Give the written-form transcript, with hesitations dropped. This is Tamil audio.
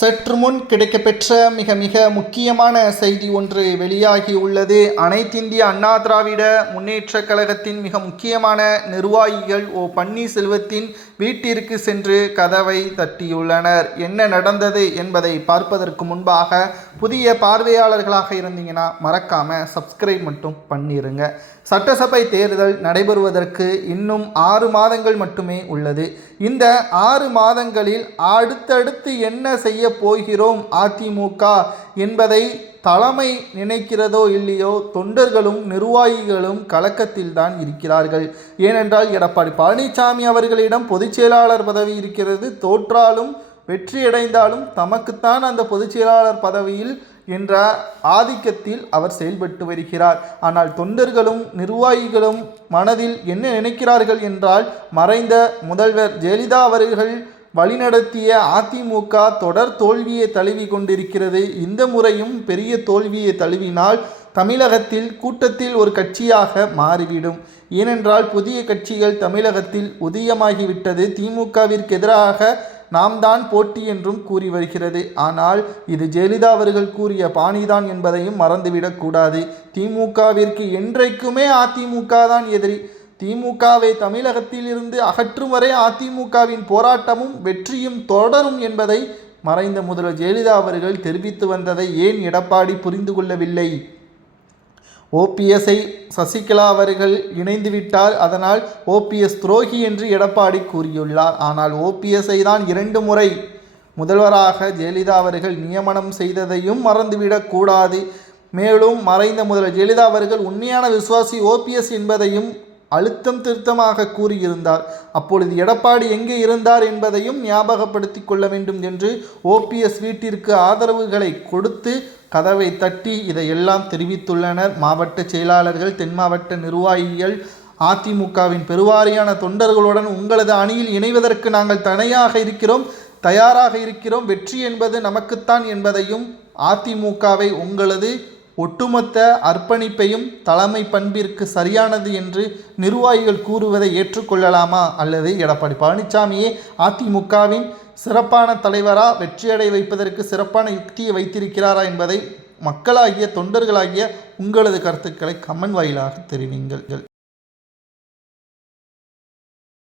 சற்று முன் கிடைக்கப்பெற்ற மிக மிக முக்கியமான செய்தி ஒன்று வெளியாகியுள்ளது. அனைத்திந்திய அண்ணா திராவிட முன்னேற்றக் கழகத்தின் மிக முக்கியமான நிர்வாகிகள் பன்னீர்செல்வத்தின் வீட்டிற்கு சென்று கதவை தட்டியுள்ளனர். என்ன நடந்தது என்பதை பார்ப்பதற்கு முன்பாக புதிய பார்வையாளர்களாக இருந்தீங்கன்னா மறக்காம சப்ஸ்கிரைப் மட்டும் பண்ணிருங்க. சட்டசபை தேர்தல் நடைபெறுவதற்கு இன்னும் 6 மாதங்கள் மட்டுமே உள்ளது. இந்த 6 மாதங்களில் அடுத்தடுத்து என்ன செய்ய போகிறோம் அதிமுக என்பதை தலைமை நினைக்கிறதோ இல்லையோ, தொண்டர்களும் நிர்வாகிகளும் கலக்கத்தில் தான் இருக்கிறார்கள். ஏனென்றால் எடப்பாடி பழனிசாமி அவர்களிடம் பொதுச் செயலாளர் பதவி இருக்கிறது. தோற்றாலும் வெற்றியடைந்தாலும் தமக்குத்தான் அந்த பொதுச் செயலாளர் பதவியில் என்ற ஆதிக்கத்தில் அவர் செயல்பட்டு வருகிறார். ஆனால் தொண்டர்களும் நிர்வாகிகளும் மனதில் என்ன நினைக்கிறார்கள் என்றால், மறைந்த முதல்வர் ஜெயலலிதா அவர்கள் வழிநடத்திய அதிமுக தொடர் தோல்வியை தழுவி கொண்டிருக்கிறது. இந்த முறையும் பெரிய தோல்வியை தழுவினால் தமிழகத்தில் கூட்டத்தில் ஒரு கட்சியாக மாறிவிடும். ஏனென்றால் புதிய கட்சிகள் தமிழகத்தில் உதயமாகிவிட்டது. திமுகவிற்கு எதிராக நாம் தான் போட்டி என்றும் கூறி வருகிறது. ஆனால் இது ஜெயலலிதா அவர்கள் கூறிய பாணிதான் என்பதையும் மறந்துவிடக்கூடாது. திமுகவிற்கு என்றைக்குமே அதிமுக தான் எதிரி. திமுகவை தமிழகத்தில் இருந்து அகற்றும் வரை அதிமுகவின் போராட்டமும் வெற்றியும் தொடரும் என்பதை மறைந்த முதல்வர் ஜெயலலிதா அவர்கள் தெரிவித்து வந்ததை ஏன் எடப்பாடி புரிந்து கொள்ளவில்லை? ஓபிஎஸ்ஐ சசிகலா அவர்கள் இணைந்துவிட்டார், அதனால் ஓபிஎஸ் துரோகி என்று எடப்பாடி கூறியுள்ளார். ஆனால் ஓபிஎஸ்ஐ தான் 2 முறை முதல்வராக ஜெயலலிதா அவர்கள் நியமனம் செய்ததையும் மறந்துவிடக்கூடாது. மேலும் மறைந்த முதல்வர் ஜெயலலிதா அவர்கள் உண்மையான விசுவாசி ஓபிஎஸ் என்பதையும் அழுத்தம் திருத்தமாக கூறியிருந்தார். அப்பொழுது எடப்பாடி எங்கே இருந்தார் என்பதையும் ஞாபகப்படுத்தி கொள்ள வேண்டும் என்று ஓபிஎஸ் வீட்டிற்கு ஆதரவுகளை கொடுத்து கதவை தட்டி இதையெல்லாம் தெரிவித்துள்ளனர் மாவட்ட செயலாளர்கள், தென் மாவட்ட நிர்வாகிகள். அதிமுகவின் பெருவாரியான தொண்டர்களுடன் உங்களது அணியில் இணைவதற்கு நாங்கள் தயாராக இருக்கிறோம். வெற்றி என்பது நமக்குத்தான் என்பதையும் அதிமுகவை உங்களது ஒட்டுமொத்த அர்ப்பணிப்பையும் தலைமை பண்பிற்கு சரியானது என்று நிர்வாகிகள் கூறுவதை ஏற்றுக்கொள்ளலாமா? அல்லது எடப்பாடி பழனிசாமியே அதிமுகவின் சிறப்பான தலைவரா, வெற்றியடை வைப்பதற்கு சிறப்பான யுக்தியை வைத்திருக்கிறாரா என்பதை மக்களாகிய தொண்டர்களாகிய உங்களது கருத்துக்களை கமெண்ட் வாயிலாக தெரிவிங்கள்.